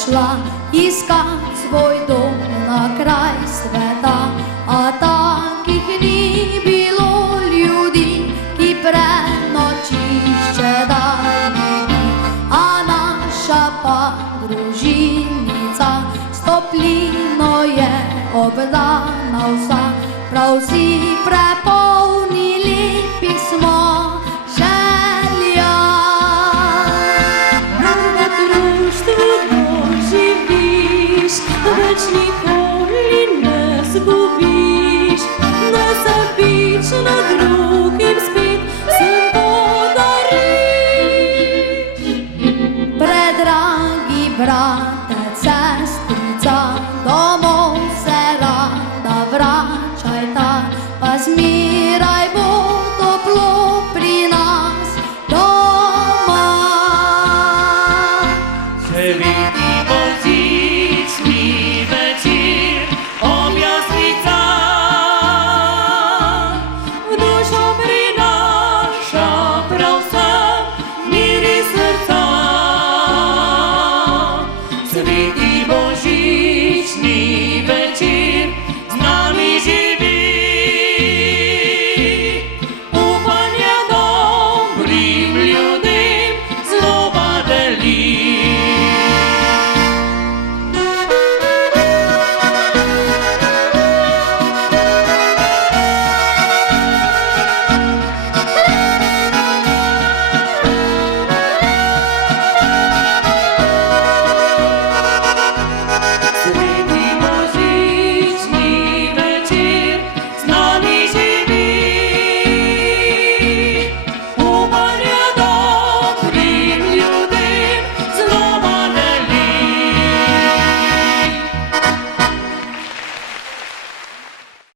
odšla iskat svoj dom na kraj sveta, a takih ni bilo ljudi, ki prenočišče dali bi. A naša pa družinica s toplino je obdana vsa, prav vsi prepolnili pismo želja. V društvu doživiš, več nikoli ne zgubiš, nesebično drugim spet se podariš. Predragi bratec, sestrica, domov se rada vračajta, pa zmi